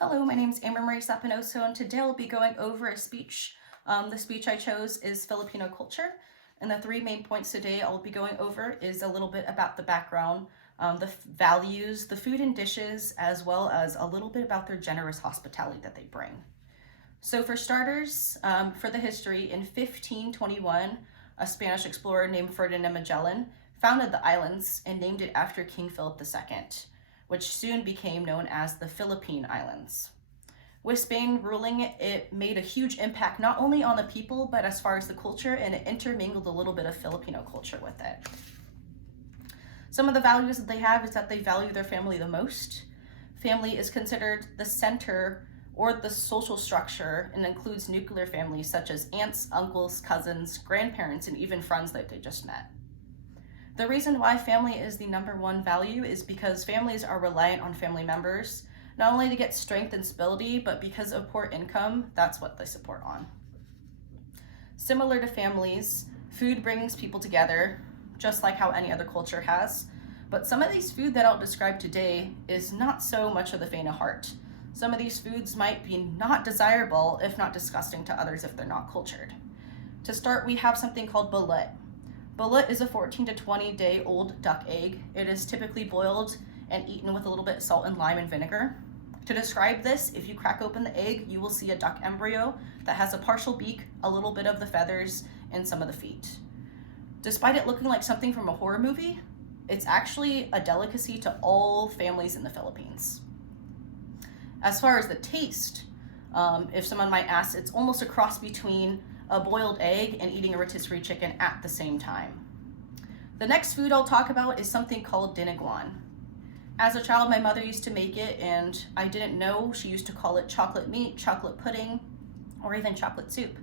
Hello, my name is Amber Marie Sapinoso, and today I'll be going over a speech. The speech I chose is Filipino culture, and the three main points today I'll be going over is a little bit about the background, the values, the food and dishes, as well as a little bit about their generous hospitality that they bring. So for starters, for the history, in 1521, a Spanish explorer named Ferdinand Magellan founded the islands and named it after King Philip II, which soon became known as the Philippine Islands. With Spain ruling, it made a huge impact not only on the people, but as far as the culture, and it intermingled a little bit of Filipino culture with it. Some of the values that they have is that they value their family the most. Family is considered the center or the social structure and includes nuclear families such as aunts, uncles, cousins, grandparents, and even friends that they just met. The reason why family is the number one value is because families are reliant on family members, not only to get strength and stability, but because of poor income, that's what they support on. Similar to families, food brings people together, just like how any other culture has, but some of these food that I'll describe today is not so much of the faint of heart. Some of these foods might be not desirable, if not disgusting to others if they're not cultured. To start, we have something called balut. Balut is a 14 to 20 day old duck egg. It is typically boiled and eaten with a little bit of salt and lime and vinegar. To describe this, if you crack open the egg, you will see a duck embryo that has a partial beak, a little bit of the feathers, and some of the feet. Despite it looking like something from a horror movie, it's actually a delicacy to all families in the Philippines. As far as the taste, if someone might ask, it's almost a cross between a boiled egg and eating a rotisserie chicken at the same time. The next food I'll talk about is something called dinuguan. As a child, my mother used to make it, and I didn't know she used to call it chocolate meat, chocolate pudding, or even chocolate soup.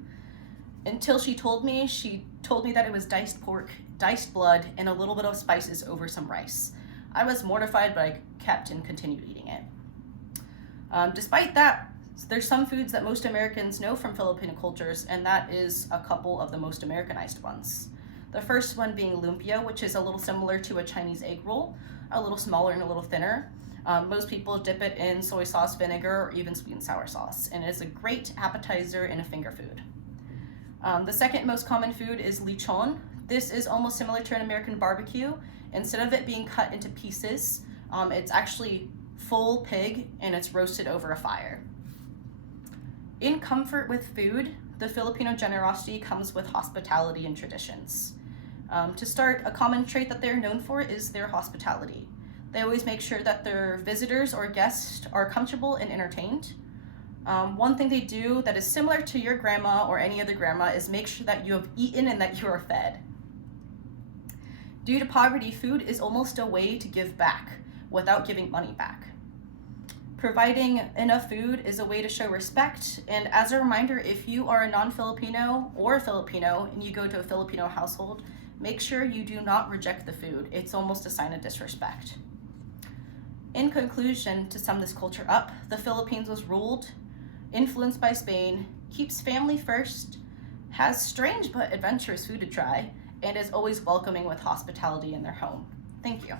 Until she told me that it was diced pork, diced blood, and a little bit of spices over some rice. I was mortified, but I kept and continued eating it. Despite that, there's some foods that most Americans know from Filipino cultures, and that is a couple of the most Americanized ones. The first one being lumpia, which is a little similar to a Chinese egg roll, a little smaller and a little thinner. Most people dip it in soy sauce, vinegar, or even sweet and sour sauce, and it is a great appetizer and a finger food. The second most common food is lechon. This is almost similar to an American barbecue. Instead of it being cut into pieces, it's actually full pig and it's roasted over a fire. In comfort with food, the Filipino generosity comes with hospitality and traditions. To start, a common trait that they're known for is their hospitality. They always make sure that their visitors or guests are comfortable and entertained. One thing they do that is similar to your grandma or any other grandma is make sure that you have eaten and that you are fed. Due to poverty, food is almost a way to give back without giving money back. Providing enough food is a way to show respect, and as a reminder, if you are a non-Filipino or a Filipino and you go to a Filipino household, make sure you do not reject the food. It's almost a sign of disrespect. In conclusion, to sum this culture up, the Philippines was ruled, influenced by Spain, keeps family first, has strange but adventurous food to try, and is always welcoming with hospitality in their home. Thank you.